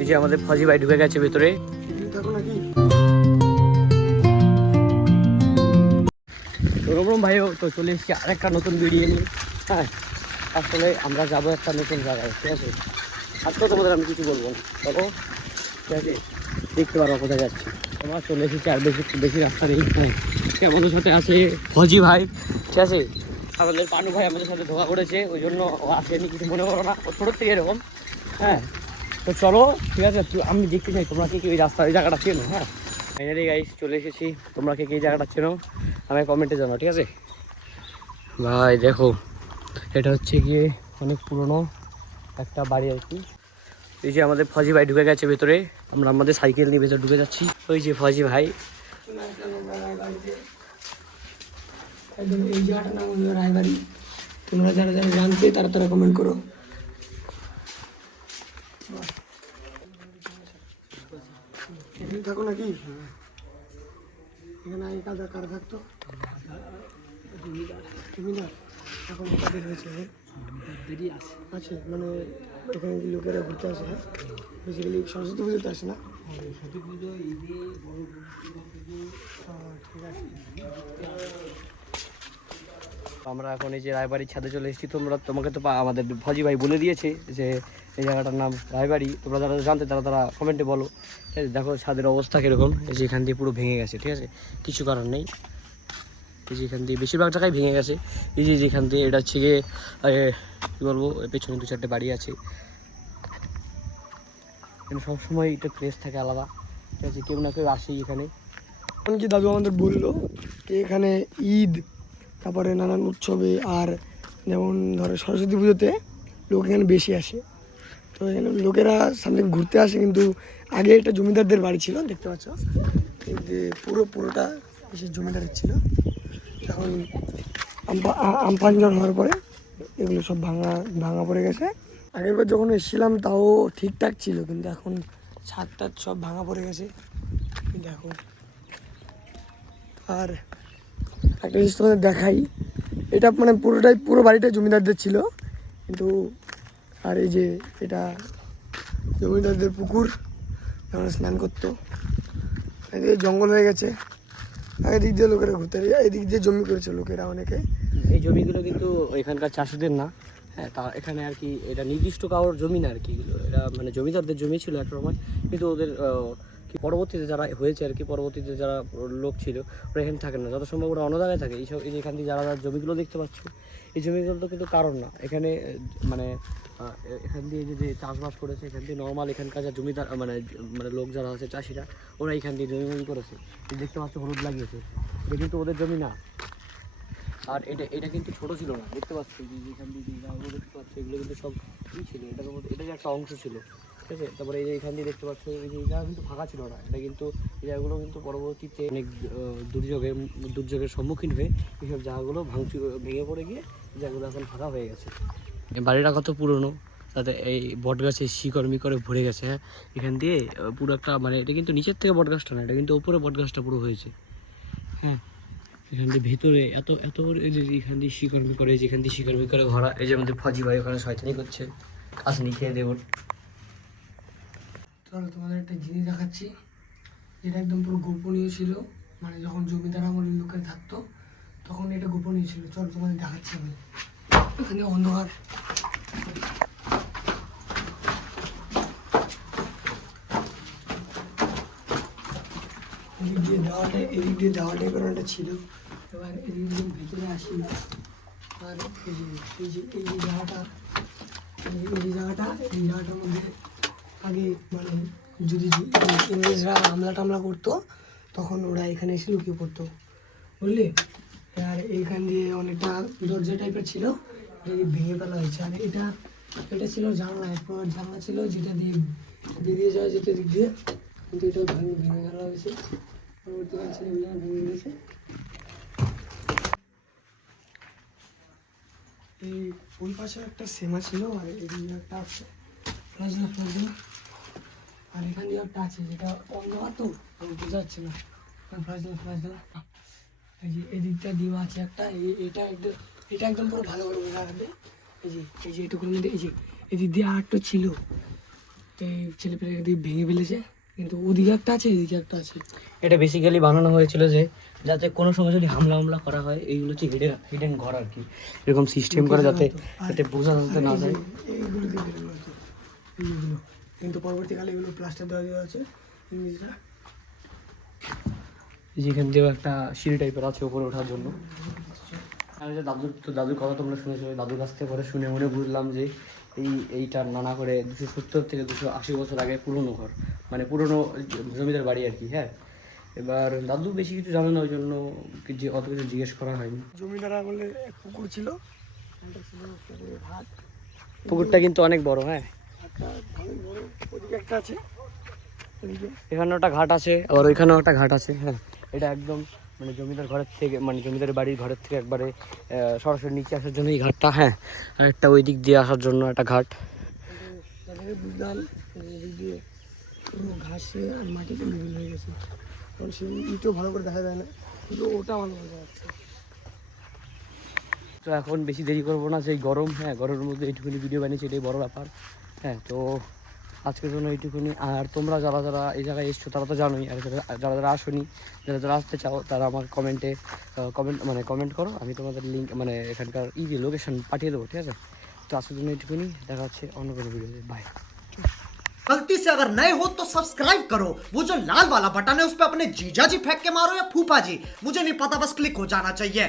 এই যে আমাদের ফজি ভাই ঢুকে গেছে ভেতরে। ভাইও তো চলে এসেছি আরেকটা নতুন ভিডিও নিয়ে। হ্যাঁ, আসলে আমরা যাবো একটা নতুন জায়গায়, ঠিক আছে। আজকেও তোমাদের আমি কিছু বলবো না, চলো ঠিক আছে, দেখতে পারো কোথায় যাচ্ছি। আমরা চলে এসেছি, আর বেশি রাস্তা নেই। হ্যাঁ, আমাদের সাথে আছে ফজি ভাই, ঠিক আছে। আমাদের পানু ভাই আমাদের সাথে ধোকা করেছে, ওই জন্য ও আসেনি, কিছু মনে করো না, ও ছোটোর থেকে এরকম। হ্যাঁ, তো চলো ঠিক আছে, আমি দেখতে চাই তোমরা কি ওই রাস্তা ওই জায়গাটা চেনো। হ্যাঁ, ফাইনালি গাইস চলে এসেছি, তোমরা কি এই জায়গাটা চেনো আমায় কমেন্টে জানাও, ঠিক আছে। ভাই দেখো, এটা হচ্ছে গিয়ে অনেক পুরনো একটা বাড়ি আর কি। এই যে আমাদের ফজি ভাই ঢুকে গেছে ভেতরে, আমরা আমাদের সাইকেল নিয়ে ভেতরে ঢুকে যাচ্ছি। ওই যে ফজি ভাই, এই জায়গাটার নাম হলো রায়বাড়ি। তোমরা যারা যারা জানতে তারা কমেন্ট করো। এখানে থাকো নাকি? এখানে আগে কারা থাকতো? জমিদার এখন কাদের হয়েছে আছে, মানে এখানে লোকেরা ঘুরতে আসে। হ্যাঁ, বেসিক্যালি সরস্বতী পুজোতে আসে না? সরস্বতী পুজো, ঈদে, ঠিক আছে। আমরা এখন এই যে রায়বাড়ির ছাদে চলে এসেছি। তোমাকে তো আমাদের ফজি ভাই বলে দিয়েছে যে এই জায়গাটার নাম রায়বাড়ি। তোমরা যারা জানতে তারা কমেন্টে বলো। ঠিক আছে, দেখো ছাদের অবস্থা কীরকম। এই যে এখান দিয়ে পুরো ভেঙে গেছে, ঠিক আছে, কিছু কারণ নেই। এই যে এখান দিয়ে বেশিরভাগ জায়গায় ভেঙে গেছে। এই যে যেখান দিয়ে এটা হচ্ছে গিয়ে কী বলবো, পেছনে 2-4টে বাড়ি আছে। এখানে সবসময় এটা প্লেস থাকে আলাদা, ঠিক আছে, কেউ না কেউ আসেই এখানে। এমনকি দাদু আমাদের বললো যে এখানে ঈদ, তারপরে নানান উৎসবে, আর যেমন ধরো সরস্বতী পুজোতে লোক এখানে বেশি আসে। তো এখানে লোকেরা সামনে ঘুরতে আসে। কিন্তু আগে একটা জমিদারদের বাড়ি ছিল, দেখতে পাচ্ছ, পুরোটা এসে জমিদারের ছিল। এখন আমফান ঝড় হওয়ার পরে এগুলো সব ভাঙা পড়ে গেছে। আগেরবার যখন এসেছিলাম তাও ঠিকঠাক ছিল, কিন্তু এখন ছাদ টাদ সব ভাঙা পড়ে গেছে, দেখো। আর একটা জিনিস তোমাদের দেখাই, এটা মানে পুরো বাড়িটা জমিদারদের ছিল, কিন্তু আর এই যে এটা জমিদারদের পুকুর, যেমন স্নান করতো। এদিকে জঙ্গল হয়ে গেছে, আগে দিক দিয়ে লোকেরা ঘুরতে, এদিক দিয়ে জমি করেছে লোকেরা অনেকে। এই জমিগুলো কিন্তু এখানকার চাষিদের না। হ্যাঁ, তা এখানে আর কি এটা নির্দিষ্ট কারোর জমি না আর কি, এটা মানে জমিদারদের জমি ছিল এক সময়। কিন্তু ওদের কি পরবর্তীতে যারা হয়েছে আর কি, পরবর্তীতে যারা লোক ছিল ওরা এখানে থাকে না, যত সম্ভব ওরা অন্য জায়গায় থাকে। এইসব এই যে এখান থেকে যারা জমিগুলো দেখতে পাচ্ছ, এই জমিগুলো তো কিন্তু কারণ না এখানে, মানে এখান দিয়ে যে চাষবাস করেছে, এখান থেকে নর্মাল এখানকার যা জমিদার মানে মানে লোক যারা আছে চাষিরা, ওরা এখান দিয়ে জমি করেছে। দেখতে পাচ্ছ হলুদ লাগিয়েছে, এটা কিন্তু ওদের জমি না। আর এটা কিন্তু ছোটো ছিল না, দেখতে পাচ্ছি যেখান দিয়ে জায়গাগুলো দেখতে পাচ্ছি, এগুলো কিন্তু সব কী ছিল, এটার মধ্যে এটা যে একটা অংশ ছিল, ঠিক আছে। তারপরে এই যে এখান দিয়ে দেখতে পাচ্ছ, এই যে এই জায়গা কিন্তু ফাঁকা ছিল না, এটা কিন্তু এই জায়গাগুলো কিন্তু পরবর্তীতে অনেক দুর্যোগের সম্মুখীন হয়ে এইসব জায়গাগুলো ভেঙে পড়ে গিয়ে জায়গাগুলো এখন ফাঁকা হয়ে গেছে। বাড়িটা কত পুরনো, তাতে এই বটগাছের শিকড় মিকড়ে ভরে গেছে। হ্যাঁ, এখান দিয়ে পুরো একটা মানে এটা কিন্তু নিচের থেকে বটগাছটা না, এটা কিন্তু ওপরে বটগাছটা পুরো হয়েছে। হ্যাঁ, এখান দিয়ে ভেতরে এত এখান দিয়ে শিকর্মী করে, যেখান দিয়ে শিকর্মী করে ভরা। এই যে আমাদের ফজি ভাই ওখানে শয়তানি করছে, আসনি খেয়ে দেব। চলো তোমাদের একটা জিনিস দেখাচ্ছি, যেটা একদম পুরো গোপনীয় ছিল। মানে যখন জমিদার আমলের লোকেরা থাকতো তখন এটা গোপনীয় ছিল। চলো তোমাদের দেখাচ্ছি আমি। এখানে অন্ধকার, এদিক দিয়ে দেওয়ালটা একটা ছিল। এবার এদিক দিয়ে ভিতরে আসি, আর এই যে জায়গাটার মধ্যে আগে মানে যদি ইংরেজরা হামলা টামলা করতো তখন ওরা এখানে এসে লুকিয়ে পড়তো, বুঝলি। আর এইখান দিয়ে অনেকটা দরজা টাইপের ছিল, এটা ভেঙে ফেলা হয়েছে। আর এটা ছিল জানলা, এরপর জানলা ছিল যেটা দিয়ে বেরিয়ে যাওয়া যেত দিক দিয়ে, কিন্তু এটা ভেঙে ফেলা হয়েছে। পরবর্তীকালে ছেলেগুলো ভেঙে গেছে। এই ওই পাশে একটা সেমা ছিল, আর এদিকে একটা আছে ফ্লাজলা, আর এখান দিয়ে একটা আছে যেটা অন্ধকার তো আমার বোঝা যাচ্ছে না। ফ্লাজলা এই যে এদিকটা দেওয়া আছে একটা, এটা একদম পুরো ভালো করে বোঝা যাবে। এই যে এটুকুর মধ্যে এই যে এদিক দিয়ে আরেকটা ছিল, এই ছেলেপেলে দিয়ে ভেঙে ফেলেছে, কিন্তু ওদিকে একটা আছে এদিকে একটা আছে। এটা বেসিক্যালি বানানো হয়েছিল যে যাতে কোনো সময় যদি হামলা করা হয়, এইগুলো হচ্ছে হিডেন ঘর আর কি, এরকম সিস্টেম করে যাতে যাতে বোঝা যাতে না যায়। এইগুলো দিয়ে বেরোনো হতো এইগুলো, কিন্তু পরবর্তীকালে এগুলো প্লাস্টার দেওয়া আছে জিনিসটা। যেখান দিয়েও একটা সিঁড়ি টাইপের আছে উপরে ওঠার জন্য। আর যে দাদুর কথা তোমরা শুনেছো, দাদুর কাছ থেকে পরে শুনে মনে বুঝলাম যে এইটার নানা করে 270 থেকে 280 বছর আগে পুরনো ঘর, মানে পুরনো জমিদার বাড়ি আর কি। হ্যাঁ, এবার দাদু বেশি কিছু জানে না, ওই জন্য অত কিছু জিজ্ঞেস করা হয়নি। জমিদার আমলে এক পুকুর ছিল, একটা ছিল ঘাট। পুকুরটা কিন্তু অনেক বড়। হ্যাঁ, ঘাটটা ভালোই বড়, ওদিকে একটা আছে, ওদিকে এখানেও একটা ঘাট আছে, আবার ওইখানেও একটা ঘাট আছে। হ্যাঁ, এটা একদম মানে জমিদার ঘরের থেকে, মানে জমিদার বাড়ির ঘরের থেকে একবারে সরাসরি নিচে আসার জন্য এই ঘাটটা। হ্যাঁ, আর একটা ওই দিক দিয়ে আসার জন্য একটা ঘাট। তাদের বুঝলাম এদিক দিয়ে পুরো ঘাসে আর মাটিতে মিল হয়ে গেছে, কারণ সেই ইটও ভালো করে দেখা যায় না, কিন্তু ওটা আমার ভালো যাচ্ছে। তো এখন বেশি দেরি করবো না, যে গরম, হ্যাঁ গরমের মধ্যে এইটুকুনি ভিডিও বানিয়েছি, এটাই বড় ব্যাপার। হ্যাঁ, তো আজকের জন্য এইটুকুনি। আর তোমরা যারা যারা এই জায়গায় এসছো তারা তো জানোই, আর যারা যারা আসোনি, যারা যারা আসতে চাও তারা আমার কমেন্ট করো, আমি তোমাদের লিঙ্ক মানে এখানকার লোকেশন পাঠিয়ে দেবো, ঠিক আছে? তো আজকের জন্য এইটুকুনি, দেখা হচ্ছে অন্য কোনো ভিডিওতে। বাই। गलती से अगर नए हो तो सब्सक्राइब करो, वो जो लाल वाला बटन है उस पर अपने जीजा जी फेंक के मारो या फूफा जी, मुझे नहीं पता, बस क्लिक हो जाना चाहिए।